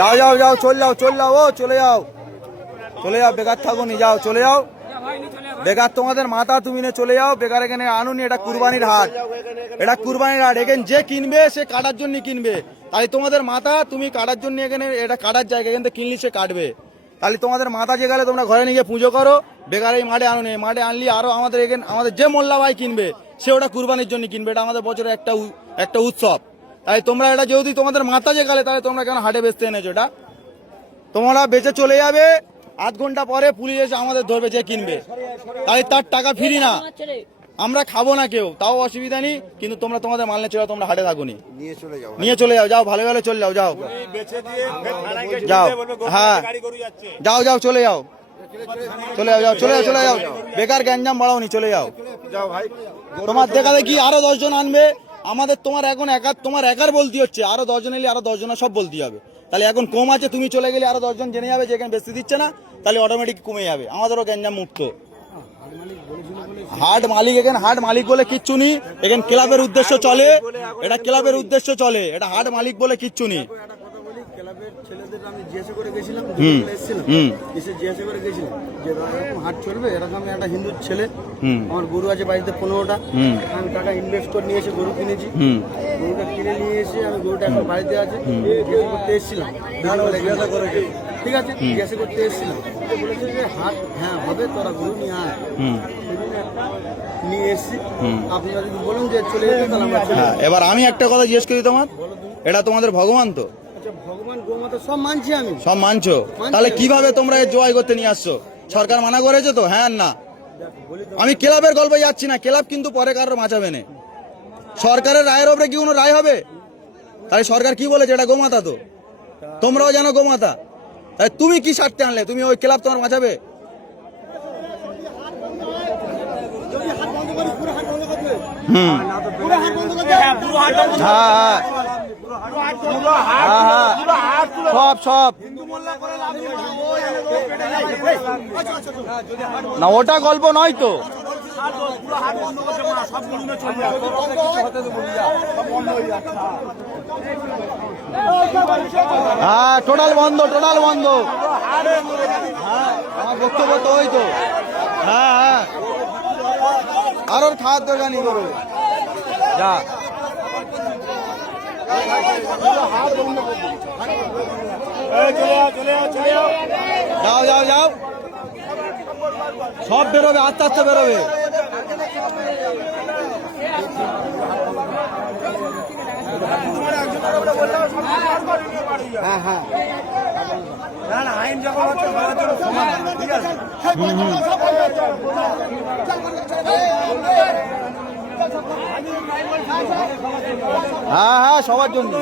যাও যাও যাও, চলে যাও চলে যাও, ও চলে যাও চলে যাও, বেকার থাকো নি, যাও চলে যাও। বেকার তোমাদের মাথা, তুমি নিয়ে চলে যাও, বেকার এখানে আনুনি। এটা কুরবানির হাট, এটা কুরবানির হাট। এখানে যে কিনবে সে কাটার জন্য কিনবে, তাই তোমাদের মাথা তুমি কাটার জন্য এখানে, এটা কাটার জায়গা, এখান থেকে কিনলি সে কাটবে। তাহলে তোমাদের মাথা যে গেলে তোমরা ঘরে নিয়ে গিয়ে পুজো করো, বেকার এই মাঠে আনুনি। মাঠে আনলি আরো আমাদের এখানে আমাদের যে মোল্লা ভাই কিনবে সে ওটা কুরবানির জন্য কিনবে, এটা আমাদের বছরের একটা উৎসব। তাই তোমরা এটা যদি তোমাদের মাথা যে গেলে, তাহলে তোমরা কেন হাটে বেচতে এনেছো? এটা তোমরা বেচে চলে যাবে, আধ ঘন্টা পরে পুলিশ এসে আমাদের ধরবে যে কিনবে, তাই তার টাকা ফিরি না, আমরা খাবো না কেউ, তাও অসুবিধা নেই। কিন্তু তোমরা তোমাদের মাল নিয়ে চলে যাও, তোমরা হাটে থাকুনি, নিয়ে চলে যাও, যাও ভালো ভালো চলে যাও, যাও যাও, হ্যাঁ যাও যাও চলে যাও, চলে যাও, যাও চলে যাও, চলে যাও, বেকার গ্যাঞ্জাম বাড়াওনি, চলে যাও। তোমার দেখা দেখি আরো 10 জন আনবে আমাদের, তোমার একার বলতে হচ্ছে, আরো 10 জন এলে আরো 10 জনের সব বলতে হবে। তাহলে এখন কম আছে, তুমি চলে গেলে আরো 10 জন জেনে যাবে যে এখানে বেশি দিচ্ছে না, তাহলে অটোমেটিক কমে যাবে, আমাদেরও গ্যাঞ্জাম মুক্ত। হাট মালিক, এখানে হাট মালিক বলে কিচ্ছু নেই, এখানে ক্লাবের উদ্দেশ্য চলে, এটা ক্লাবের উদ্দেশ্য চলে, এটা হাট মালিক বলে কিচ্ছু নেই। ছেলেদের আমি জিজ্ঞাসা করে গেছিলাম, এসে জিজ্ঞাসা করে গেছিলাম যে এরকম হাট চলবে, এরকম একটা হিন্দু ছেলে, আমার গরু আছে বাড়িতে 15টা, আমি টাকা ইনভেস্ট করে নিয়ে এসে গরু কিনেছি, গরুটা কিনে নিয়ে এসে আমি গরুটা এখন বাড়িতে আছে, জিজ্ঞাসা করতে এসেছিলাম, জিজ্ঞাসা করে ঠিক আছে, জিজ্ঞাসা করতে এসেছিলাম, বলেছে যে হাট হ্যাঁ হবে, তোরা গরু নিয়ে আয়, নিয়ে এসেছি। আপনারা যদি বলুন যে চলে যেতে, তাহলে আমরা চলে যাবো। এবার আমি একটা কথা জিজ্ঞেস করি, তোমার এটা তোমাদের ভগবান তো? ভগবান গোমাতা সব মানছি আমি, সব মানছো, তাহলে কিভাবে তোমরা জয় করতে নিয়ে আসছো? সরকার মানা করেছে তো? হ্যাঁ না, আমি ক্লাবের গল্পে যাচ্ছি না, ক্লাব কিন্তু পরে কারোর বাঁচাবে না, সরকারের রায়ের ওপরে কি কোনো রায় হবে? তাই সরকার কি বলেছে? এটা গোমাতা তো, তোমরাও জানো গোমাতা, তাই তুমি কি স্বার্থে আনলে? তুমি ওই ক্লাব তোমার বাঁচাবে? সব সব না, ওটা গল্প নয় তো, হ্যাঁ টোটাল বন্ধ, টোটাল বন্ধ, হ্যাঁ আমার বক্তব্য তো ওই তো, হ্যাঁ হ্যাঁ আর ওর খাওয়ার দোকানই করো, যা যাও যাও যাও, সব বেরোবে, আস্তে আস্তে বেরোবে। হ্যাঁ হ্যাঁ আইন যখন হচ্ছে সবার জন্য সমান, ঠিক আছে। হ্যাঁ হ্যাঁ সবার জন্য,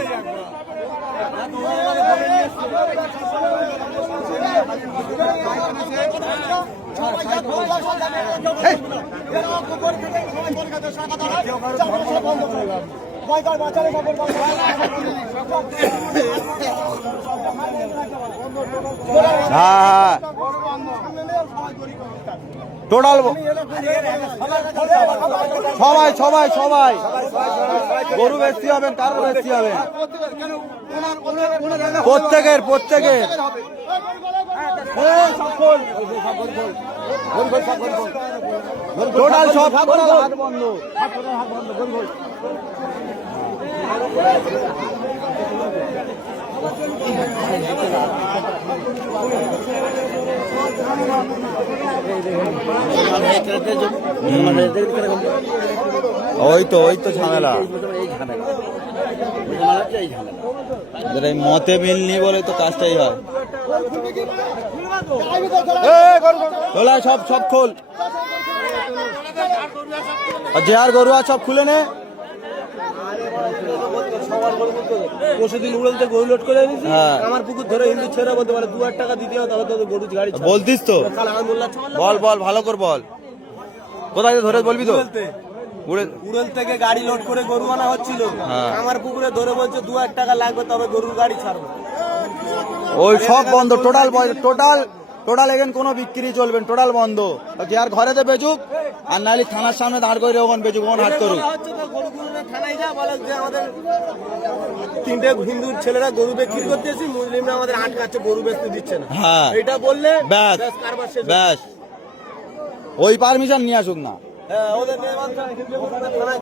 হ্যাঁ টোটাল সবাই সবাই সবাই গরু বেশি হবেন, কারো বেশি হবেন, প্রত্যেকের প্রত্যেকের টোটাল সব হাট বন্ধ। ওই তো ঝামেলা, এই মতে মিলনি বলে তো কাজটাই হয়। সব সব খোল, যে আর গরু আর সব খুলে নে। পরশুদিন উড়লতে গরু লোড করে এনেছি, আমার পুকুর ধরে হিন্দু ছেড়ে বলতে পারে 2000 টাকা দিতে হবে, তাহলে তো গরু গাড়ি বলতিস তো, বল বল ভালো করে বল, কোথায় ধরে বলবি তো? উড়েল থেকে গাড়ি লোড করে গরু আনা হচ্ছিল, আমার পুকুরে ধরে বলছে 2000 টাকা লাগবে, তবে গরুর গাড়ি ছাড়বো। ওই সব বন্ধ, টোটাল টোটাল এখানে কোনো বিক্রি চলবে না, টোটাল বন্ধ। কি আর ঘরেতে বেচুক, আর নাহলে থানার সামনে দাঁড় করে ওখানে বেচুক, ওখানে হাট করুক। থানায় যা বলে যে আমাদের তিনটে হিন্দু ছেলেরা গরু বিক্রি করতেছি, মুসলিমরা আমাদের আটকাচ্ছে, গরু বেচতে দিচ্ছে না। হ্যাঁ এটা বললে ব্যাস কারবার শেষ। ব্যাস, ওই পারমিশন নিয়ে আসুক না। হ্যাঁ, ওদের নিয়ে থানায়